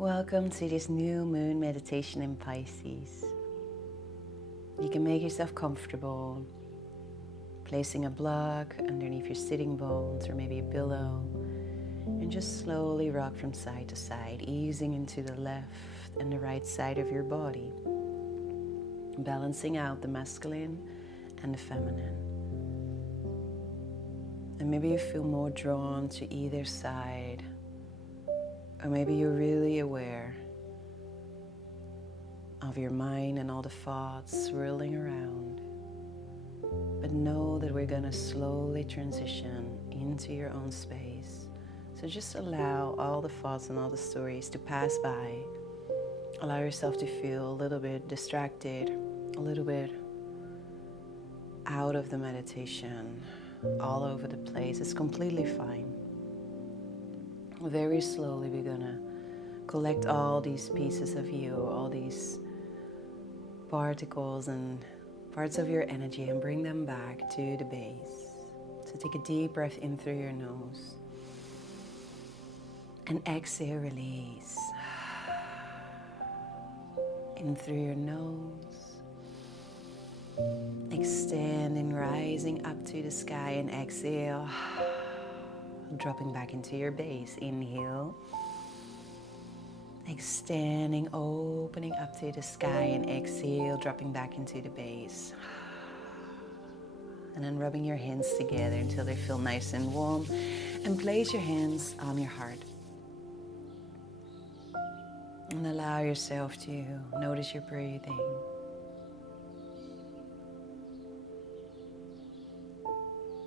Welcome to this new moon meditation in Pisces. You can make yourself comfortable, placing a block underneath your sitting bones or maybe a pillow, and just slowly rock from side to side, easing into the left and the right side of your body, balancing out the masculine and the feminine. And maybe you feel more drawn to either side, or maybe you're really aware of your mind and all the thoughts swirling around. But know that we're going to slowly transition into your own space. So just allow all the thoughts and all the stories to pass by. Allow yourself to feel a little bit distracted, a little bit out of the meditation, all over the place. It's completely fine. Very slowly we're gonna collect all these pieces of you, all these particles and parts of your energy, and bring them back to the base. So take a deep breath in through your nose and exhale, release. In through your nose, extending, rising up to the sky, and exhale. Dropping back into your base. Inhale. Extending, opening up to the sky, and exhale, dropping back into the base. And then rubbing your hands together until they feel nice and warm. And place your hands on your heart. And allow yourself to notice your breathing.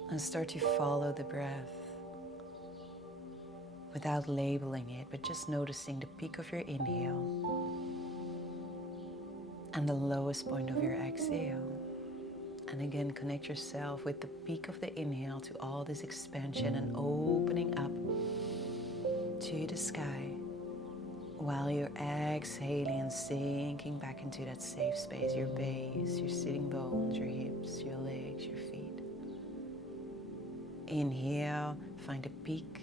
And start to follow the breath. Without labeling it, but just noticing the peak of your inhale and the lowest point of your exhale. And again, connect yourself with the peak of the inhale to all this expansion and opening up to the sky, while you're exhaling and sinking back into that safe space, your base, your sitting bones, your hips, your legs, your feet. Inhale, find a peak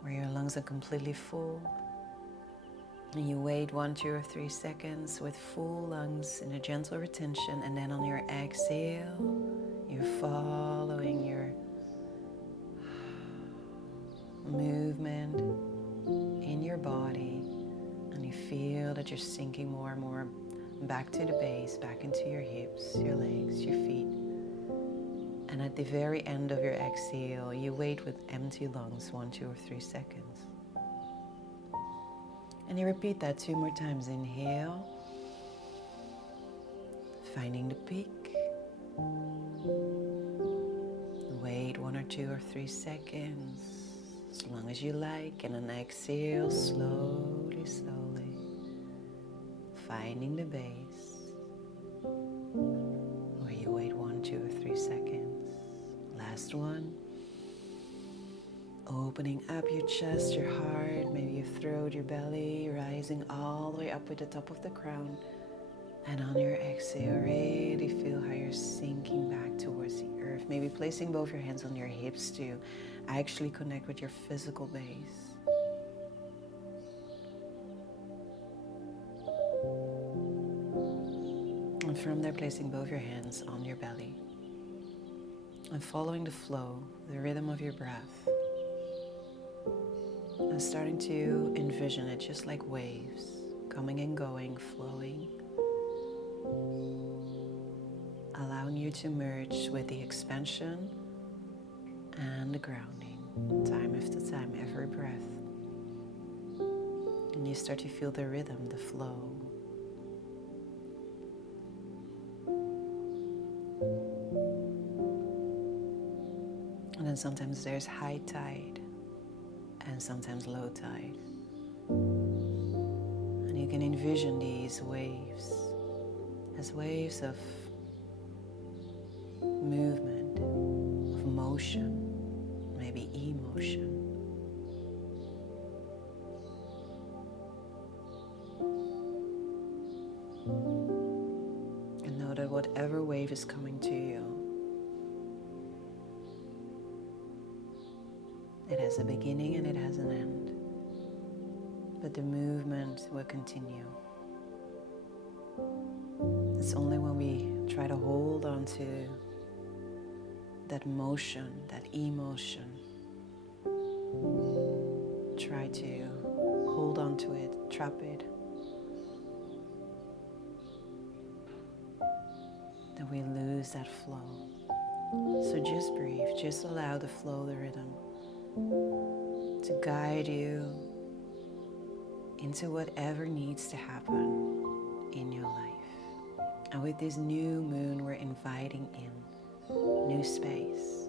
where your lungs are completely full, and you wait 1, 2, or 3 seconds with full lungs in a gentle retention, and then on your exhale, you're following your movement in your body, and you feel that you're sinking more and more back to the base, back into your hips, your legs, your feet. And at the very end of your exhale, you wait with empty lungs 1, 2, or 3 seconds. And you repeat that 2 more times. Inhale, finding the peak. Wait 1 or 2 or 3 seconds, as long as you like. And then exhale, slowly, slowly, finding the base, where you wait 1, 2, or 3 seconds. Last one. Opening up your chest, your heart, maybe your throat, your belly, rising all the way up with the top of the crown. And on your exhale, really feel how you're sinking back towards the earth. Maybe placing both your hands on your hips to actually connect with your physical base. And from there, placing both your hands on your belly. And following the flow, the rhythm of your breath. And starting to envision it just like waves, coming and going, flowing. Allowing you to merge with the expansion and the grounding, time after time, every breath. And you start to feel the rhythm, the flow. And then sometimes there's high tide and sometimes low tide. And you can envision these waves as waves of movement, of motion, maybe emotion. And know that whatever wave is coming to you, It has a beginning and it has an end, but the movement will continue. It's only when we try to hold on to that motion, that emotion, try to hold on to it, trap it, that we lose that flow. So just breathe, just allow the flow, the rhythm, to guide you into whatever needs to happen in your life. And with this new moon, we're inviting in new space.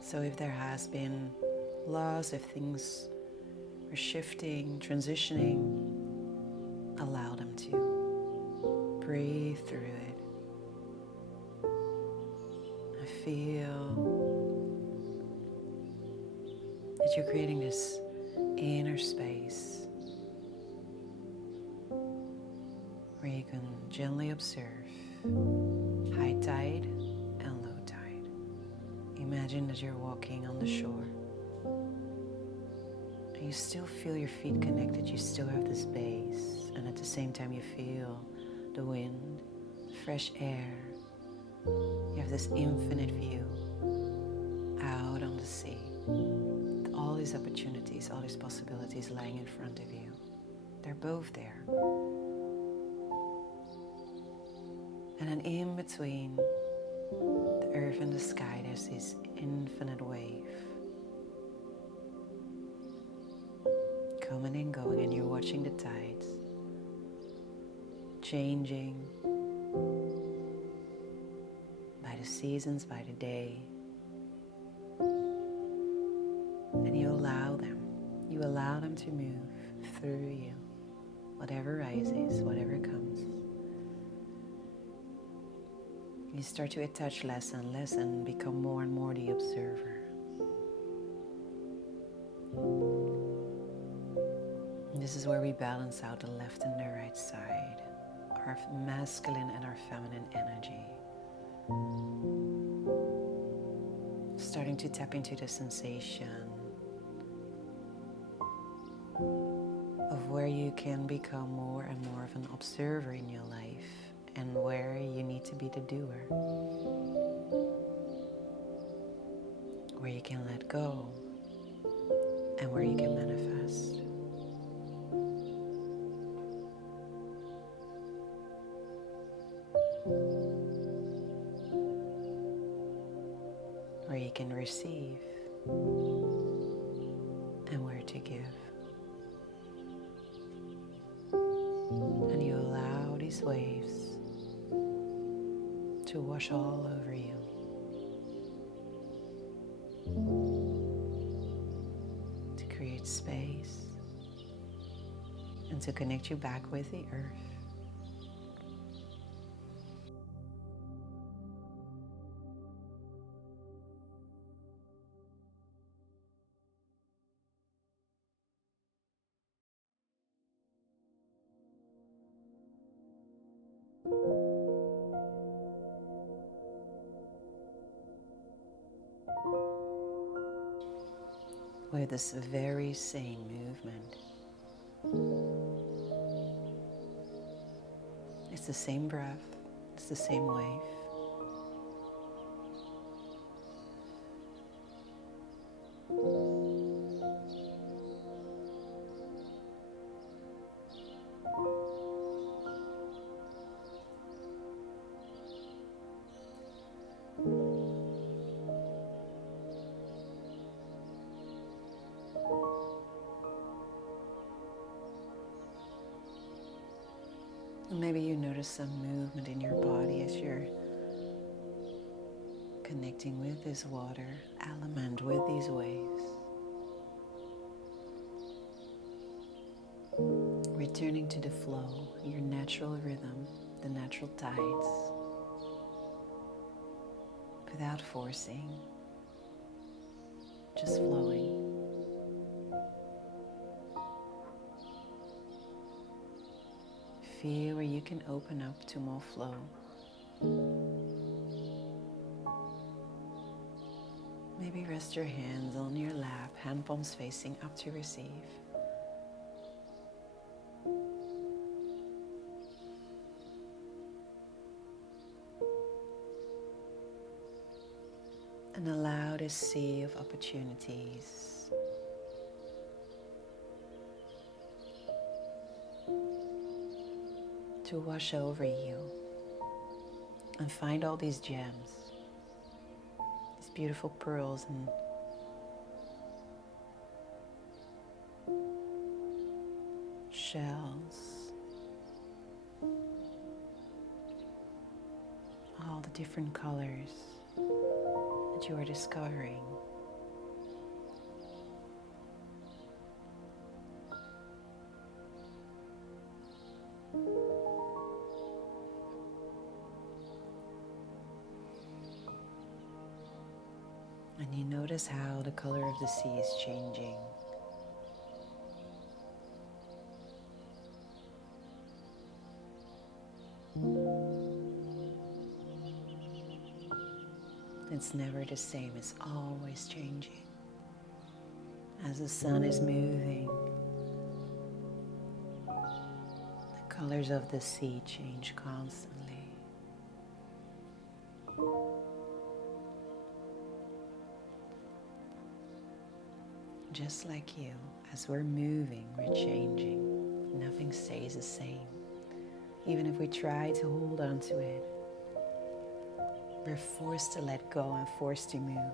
So if there has been loss, if things are shifting, transitioning, allow them to. Breathe through it. I feel that you're creating this inner space where you can gently observe high tide and low tide. Imagine that you're walking on the shore and you still feel your feet connected, you still have this base, and at the same time you feel the wind, fresh air. You have this infinite view out on the sea. All these opportunities, all these possibilities lying in front of you. They're both there. And then in between the earth and the sky, there's this infinite wave. Coming and going, and you're watching the tides changing by the seasons, by the day. And you allow them to move through you, whatever rises, whatever comes. You start to attach less and less and become more and more the observer. And this is where we balance out the left and the right side, our masculine and our feminine energy. Starting to tap into the sensation of where you can become more and more of an observer in your life and where you need to be the doer. Where you can let go and where you can manifest. Where you can receive and where to give. And you allow these waves to wash all over you. To create space and to connect you back with the earth. With this very same movement. It's the same breath, it's the same wave. Maybe you notice some movement in your body as you're connecting with this water element, with these waves. Returning to the flow, your natural rhythm, the natural tides, without forcing, just flowing. Feel where you can open up to more flow. Maybe rest your hands on your lap, hand palms facing up to receive. And allow this sea of opportunities to wash over you and find all these gems, these beautiful pearls and shells, all the different colors that you are discovering. And you notice how the color of the sea is changing. It's never the same, it's always changing. As the sun is moving, the colors of the sea change constantly. Just like you, as we're moving, we're changing. Nothing stays the same. Even if we try to hold on to it, we're forced to let go and forced to move.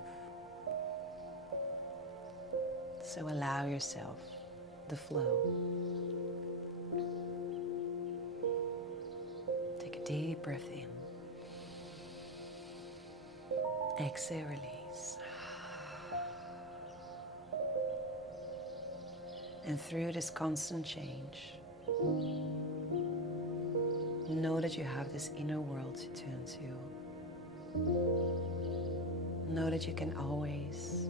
So allow yourself the flow. Take a deep breath in. Exhale, release. And through this constant change, know that you have this inner world to turn to. Know that you can always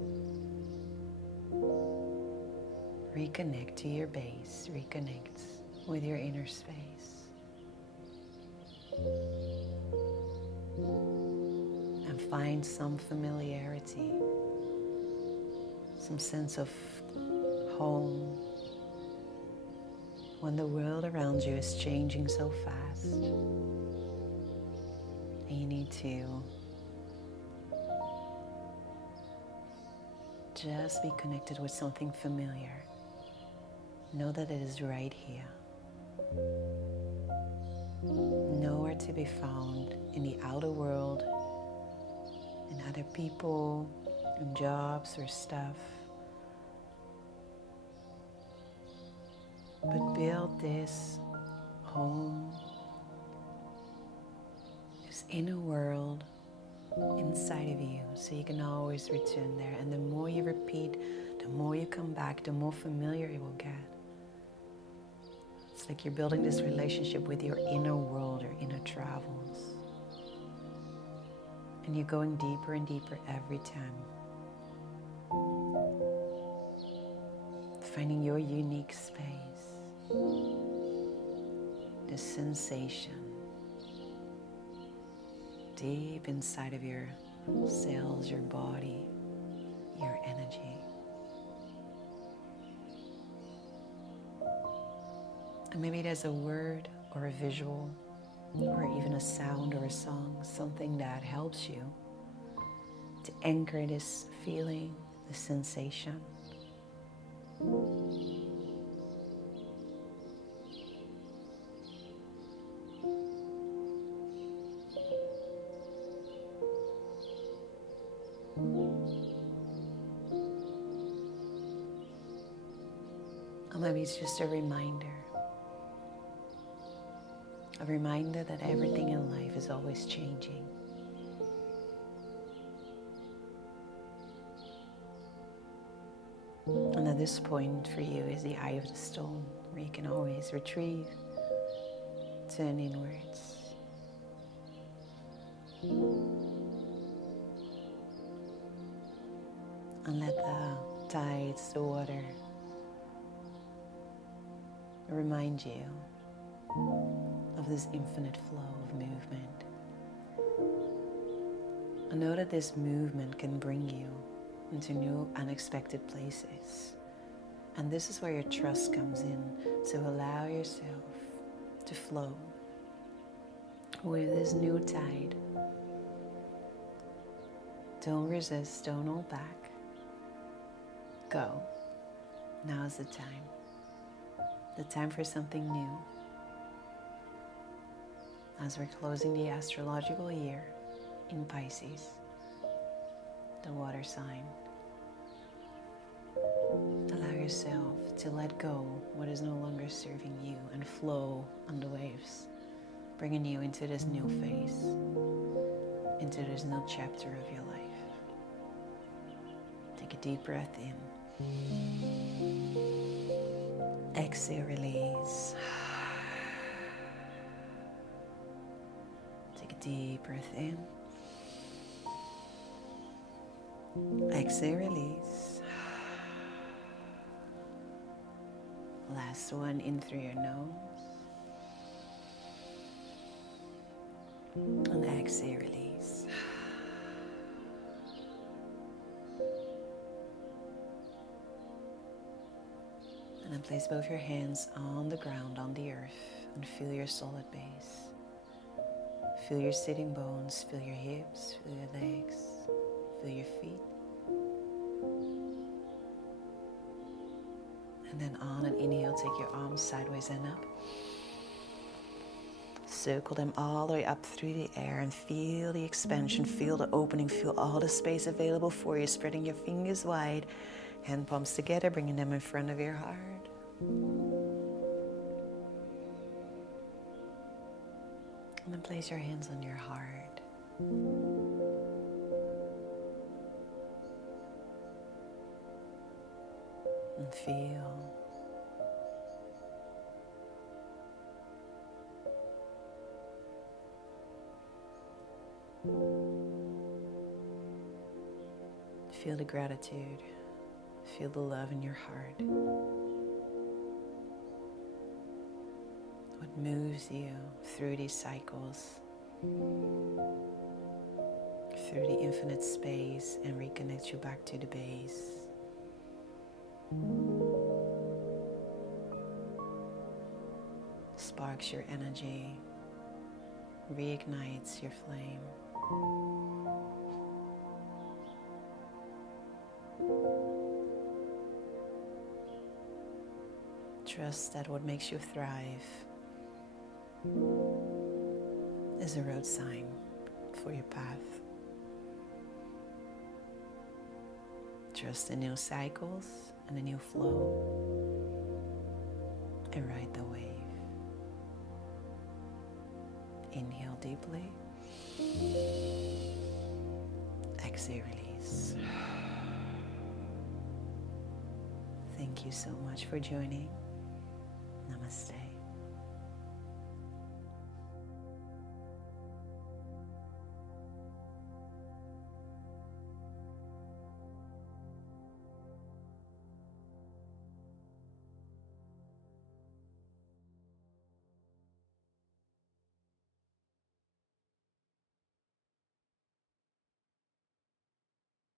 reconnect to your base, reconnect with your inner space. And find some familiarity, some sense of home when the world around you is changing so fast. And you need to just be connected with something familiar. Know that it is right here. Nowhere to be found in the outer world, in other people, in jobs or stuff. But build this home, this inner world inside of you, so you can always return there. And the more you repeat, the more you come back, the more familiar it will get. It's like you're building this relationship with your inner world or inner travels. And you're going deeper and deeper every time. Finding your unique space, the sensation deep inside of your cells, your body, your energy. And maybe there's a word or a visual or even a sound or a song, something that helps you to anchor this feeling, this sensation. Or maybe it's just a reminder that everything in life is always changing. And at this point for you is the eye of the storm, where you can always retrieve, turn inwards. And let the tides, the water, remind you of this infinite flow of movement. And know that this movement can bring you into new unexpected places. And this is where your trust comes in. So allow yourself to flow with this new tide. Don't resist, don't hold back. Go. Now is the time. The time for something new. As we're closing the astrological year in Pisces, the water sign. Allow yourself to let go what is no longer serving you and flow on the waves, bringing you into this new phase, into this new chapter of your life. Take a deep breath in. Exhale, release. Take a deep breath in. Exhale, release. Last one, in through your nose. And exhale, release. And then place both your hands on the ground, on the earth, and feel your solid base. Feel your sitting bones, feel your hips, feel your legs, feel your feet. And then on an inhale, take your arms sideways and up. Circle them all the way up through the air and feel the expansion, feel the opening, feel all the space available for you. Spreading your fingers wide, hand palms together, bringing them in front of your heart. And then place your hands on your heart. And feel. Feel the gratitude. Feel the love in your heart. What moves you through these cycles, through the infinite space, and reconnects you back to the base. Sparks your energy, reignites your flame. Trust that what makes you thrive is a road sign for your path. Trust the new cycles and the new flow, and ride the wave. Inhale deeply. Exhale, release. Thank you so much for joining.